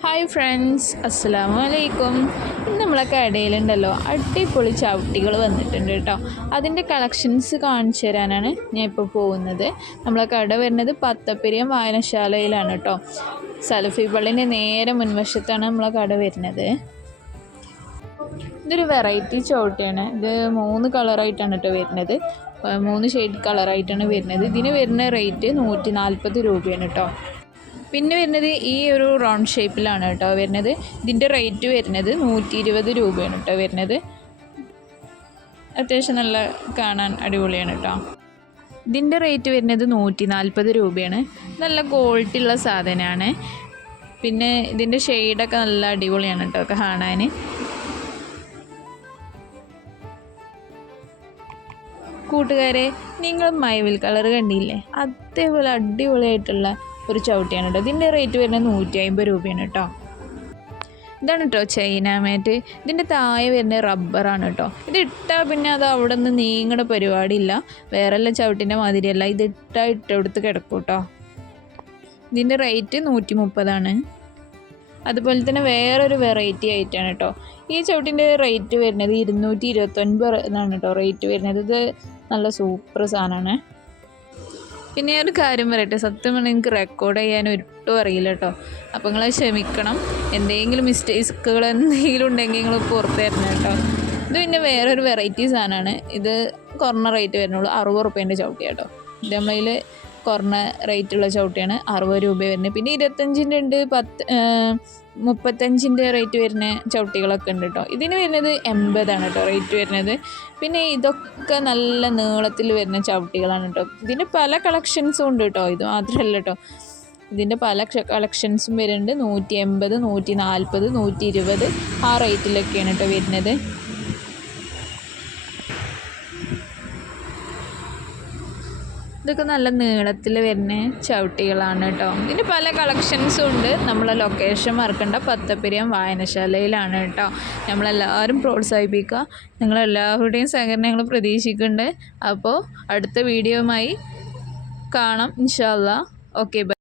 Hi friends അസ്സലാമു അലൈക്കും ഇന്ന് നമ്മളെ കടയിലുണ്ടല്ലോ അടിപൊളി ചവിട്ടികൾ വന്നിട്ടുണ്ട് കേട്ടോ. അതിന്റെ കളക്ഷൻസ് കാണിച്ചു തരാനാണ് ഞാൻ ഇപ്പോൾ പോകുന്നത്. നമ്മളെ കട വരുന്നത് പത്തപ്പെരിയം വായനശാലയിലാണ് കേട്ടോ. സലഫി പള്ളിന്റെ നേരെ മുൻവശത്താണ് നമ്മളെ കട വരുന്നത്. ഇതൊരു വെറൈറ്റി ചവിട്ടിയാണ്. ഇത് മൂന്ന് കളറായിട്ടാണ് കേട്ടോ വരുന്നത്. മൂന്ന് ഷെയ്ഡ് കളറായിട്ടാണ് വരുന്നത്. ഇതിന് വരുന്ന റേറ്റ് നൂറ്റി നാൽപ്പത് രൂപയാണ് കേട്ടോ. പിന്നെ വരുന്നത് ഈ ഒരു റൗണ്ട് ഷേപ്പിലാണ് കേട്ടോ വരുന്നത്. ഇതിന്റെ റേറ്റ് വരുന്നത് നൂറ്റി ഇരുപത് രൂപയാണ് കേട്ടോ വരുന്നത്. അത്യാവശ്യം നല്ല കാണാൻ അടിപൊളിയാണ് കേട്ടോ. ഇതിന്റെ റേറ്റ് വരുന്നത് നൂറ്റി നാൽപ്പത് രൂപയാണ്. നല്ല ക്വാളിറ്റി ഉള്ള സാധനമാണ്. പിന്നെ ഇതിന്റെ ഷെയ്ഡൊക്കെ നല്ല അടിപൊളിയാണ് കേട്ടോ കാണാൻ. കൂട്ടുകാരെ നിങ്ങൾ മൈവിൽ കളർ കണ്ടില്ലേ? അതേപോലെ അടിപൊളിയായിട്ടുള്ള ഒരു ചവിട്ടിയാണ് കേട്ടോ. ഇതിന്റെ റേറ്റ് വരുന്നത് നൂറ്റി അമ്പത് രൂപയാണ് കേട്ടോ. ഇതാണ് കേട്ടോ ചൈന മാറ്റ്. ഇതിന്റെ താഴെ വരുന്ന റബ്ബറാണ് കേട്ടോ. ഇത് ഇട്ടാൽ പിന്നെ അത് അവിടെ നിന്ന് നീങ്ങണ പരിപാടിയില്ല. വേറെ എല്ലാം ചവിട്ടിന്റെ മാതിരിയല്ല. ഇത് ഇട്ടാൽ ഇട്ടെടുത്ത് കിടക്കും കേട്ടോ. ഇതിന്റെ റേറ്റ് നൂറ്റി മുപ്പതാണ് അതുപോലെ തന്നെ വേറൊരു വെറൈറ്റി ആയിട്ടാണ് കേട്ടോ. ഈ ചവിട്ടിന്റെ റേറ്റ് വരുന്നത് ഇരുന്നൂറ്റി ഇരുപത്തൊൻപത് എന്നാണ് കേട്ടോ. റേറ്റ് വരുന്നത്. ഇത് നല്ല സൂപ്പർ സാധനമാണ്. പിന്നെ ഒരു കാര്യം പറയട്ടെ. സത്യം പറഞ്ഞാൽ എനിക്ക് റെക്കോർഡ് ചെയ്യാൻ ഒട്ടും അറിയില്ല കേട്ടോ അപ്പോൾ നിങ്ങൾ ക്ഷമിക്കണം. എന്തെങ്കിലും മിസ്റ്റേക്സുകൾ എന്തെങ്കിലും ഉണ്ടെങ്കിൽ നിങ്ങൾ പുറത്ത് തരണം കേട്ടോ ഇത് പിന്നെ വേറൊരു വെറൈറ്റി സാധനമാണ്. ഇത് കുറഞ്ഞ റേറ്റ് വരുന്നുള്ളൂ. അറുപത് റുപ്യേന്റെ ചവിട്ടി കേട്ടോ ഇത് നമ്മളതിൽ കുറഞ്ഞ റേറ്റുള്ള ചവിട്ടിയാണ്. അറുപത് രൂപ വരുന്നത്. പിന്നെ ഇരുപത്തഞ്ചിന്റെ ഉണ്ട്. പത്ത് മുപ്പത്തഞ്ചിന്റെ റേറ്റ് വരുന്ന ചവിട്ടികളൊക്കെ ഉണ്ട് കേട്ടോ ഇതിന് വരുന്നത് എൺപതാണ് കേട്ടോ റേറ്റ് വരുന്നത്. പിന്നെ ഇതൊക്കെ നല്ല നീളത്തിൽ വരുന്ന ചവിട്ടികളാണ് കേട്ടോ ഇതിന് പല കളക്ഷൻസും ഉണ്ട് കേട്ടോ ഇത് മാത്രമല്ല കേട്ടോ ഇതിന്റെ പല കളക്ഷൻസും വരുന്നുണ്ട്. നൂറ്റി എൺപത് നൂറ്റി നാൽപ്പത് നൂറ്റി ഇരുപത് ആ റേറ്റിലൊക്കെയാണ് കേട്ടോ വരുന്നത്. ഇതൊക്കെ നല്ല നീളത്തിൽ വരുന്ന ചവിട്ടികളാണ് കേട്ടോ ഇതിന് പല കളക്ഷൻസും ഉണ്ട്. നമ്മളെ ലൊക്കേഷൻ മറക്കണ്ട. പത്തപ്പെരിയം വായനശാലയിലാണ് കേട്ടോ നമ്മളെല്ലാവരും പ്രോത്സാഹിപ്പിക്കുക. നിങ്ങളെല്ലാവരുടെയും സഹകരണം ഞങ്ങൾ പ്രതീക്ഷിക്കുന്നുണ്ട്. അപ്പോൾ അടുത്ത വീഡിയോയുമായി കാണാം. ഇൻഷാല്ല ഓക്കെ